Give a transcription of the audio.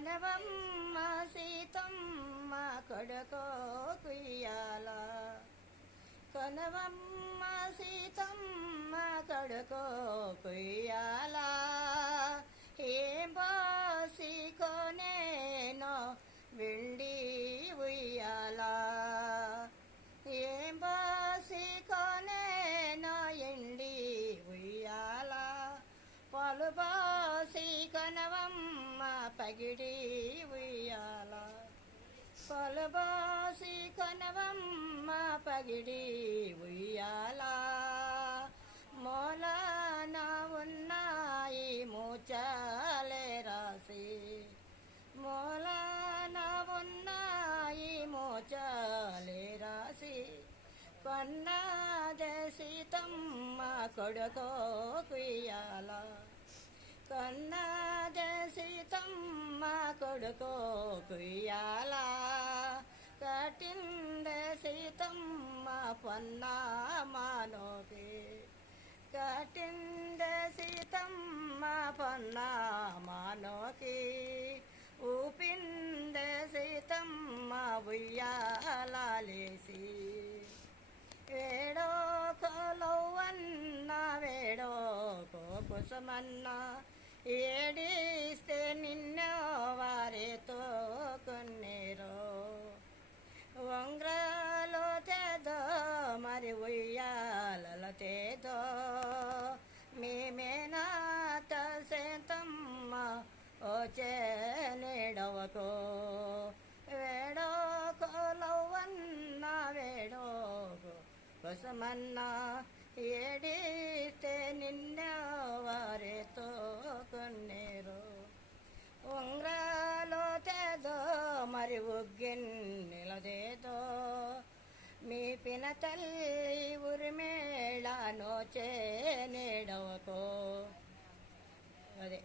కనవమ్మ సీతమ్మ కొడుకో కుయ్యాల కనవమ్మ సీతమ్మ కొడుకో కుయ్యాల ఏం బాసి కొనేనో వెండి ఉయ్యాల ఏం బాసి కొనేనో ఎండి ఉయ్యాల పాలు బాసి కనవమ్మ పగిడి ఉయ్యాల పాలు బాసి కనవమ్మ పగిడి ఉయ్యాల మూలన ఉన్నాయి మూచాలే రాసి మూలన ఉన్నాయి మూచాలే రాసి కన్నద సీతమ్మ కొడుకో కుయ్యాల కన్నద సీతమ్మ కొడుకో కుయ్యాల కటింద సీతమ్మ పొన్నామానోకి కటింద సీతమ్మ పొన్నామానోకి ఊపింద సీతమ్మ ఉయ్యాలేసి వేడో కొలవన్న వేడో కుసుమన్న ఏడిస్తే నిన్నో వారితో కొన్నేరో ఉంగ్రాలో తేదో మరి ఉయ్యాలలో తేదో మేమేనాత సేతమ్మ ఓ చేనేడవకో వేడో కొలవన్న వేడో కుసుమన్న ఏడిస్తే నిన్న వారితో కొన్నేరు ఉంగ్రాలో తేదో మరి ఉగ్గిన్నెలదేదో మీ పిన తల్లి ఉరిమేళ నోచే నేడవకో అదే